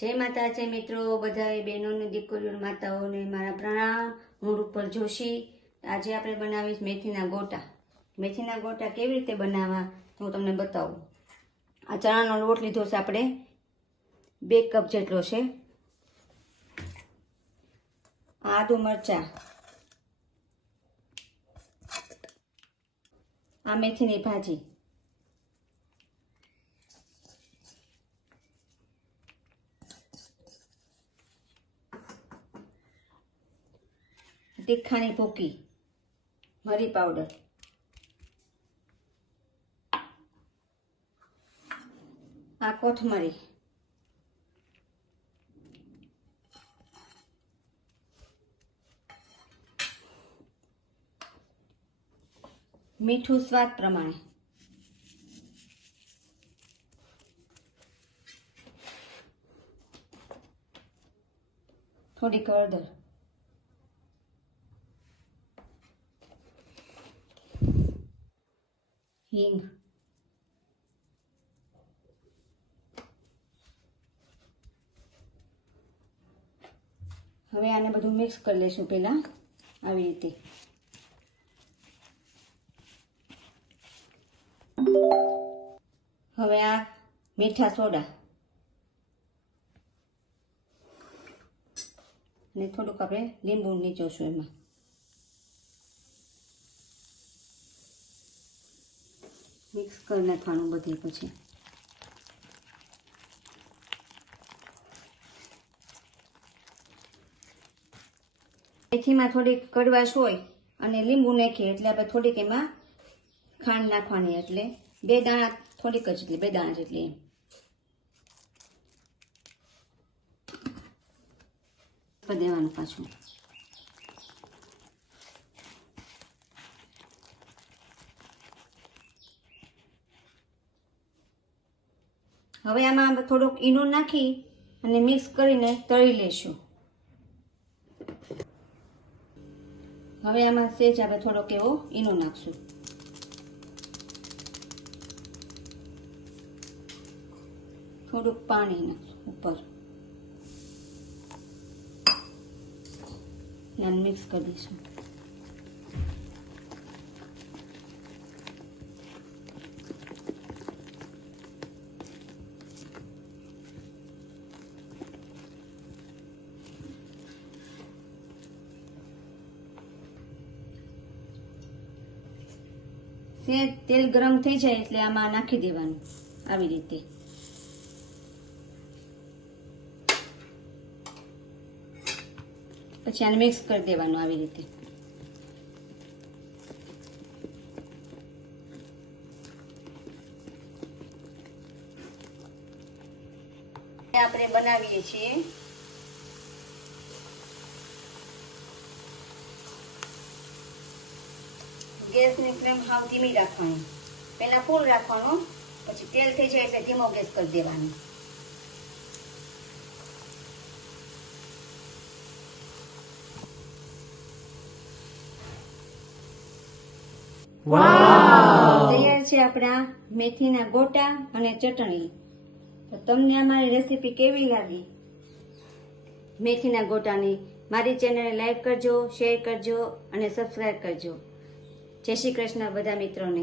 जय माता जय मित्रों बधाए बहनों ने दीकरीओ माताओं ने मारा प्रणाम। हूँ रूपल जोशी। आज आपणे बनावीश मेथीना गोटा। मेथीना गोटा केवी रीते बनावा हूँ तमने बतावुं। आ चणानो लोट लीधो छे आपणे 2 कप जेटलो छे। आदू मरचा, आ मेथीनी भाजी, तीखानी भूकी, मरी पाउडर, आ कोथमरी, मीठू स्वाद प्रमाणे, थोड़ी हळदर, हींग, हवे आने बधुं मिक्स कर लेशुं। पहेला आवी रीते हवे आ मीठा सोडा ने थोड़ुंक आपणे લીંબુ નીચોશું एमां। मिक्स कर नाखवानुं बधुं। पछी मेथीमां थोड़ी कड़वाश होय अने લીંબુ नाखीए एटले आपणे थोड़ीक एमां खांड नाखवानी। एटले 2 दाणा थोड़ीक ज जेटली 2 दाणा जेटली देवानुं पाछुं। हवे आमां थोड़ोक ईनो नाखी अने मिक्स करीने तळी लेशुं। हवे आमां सेज आपणे थोड़ोक एवो ईनो नाखशुं। थोड़ुंक पाणी नाखशुं उपर ने मिक्स कर दईशुं। तेल गरम थई जाय एटले आमां नाखी देवानुं आवी रीते। पछी आने मिक्स कर देवानुं आवी रीते। आपणे बनावीए छीए गैस ની फ्लेम हाव धीमी राखवानी। पहला फूल राखवानो पछी तेल थई जाय એટલે ધીમો ગેસ કરી દેવાનો। वाव! तैयार છે આપણા મેથીના ગોટા અને ચટણી। તો તમને અમારી રેસીપી કેવી લાગી મેથીના ગોટાની? મારી ચેનલને લાઈક કરજો, શેર કરજો અને સબસ્ક્રાઇબ કરજો। जय श्री कृष्ण बधा मित्रों ने।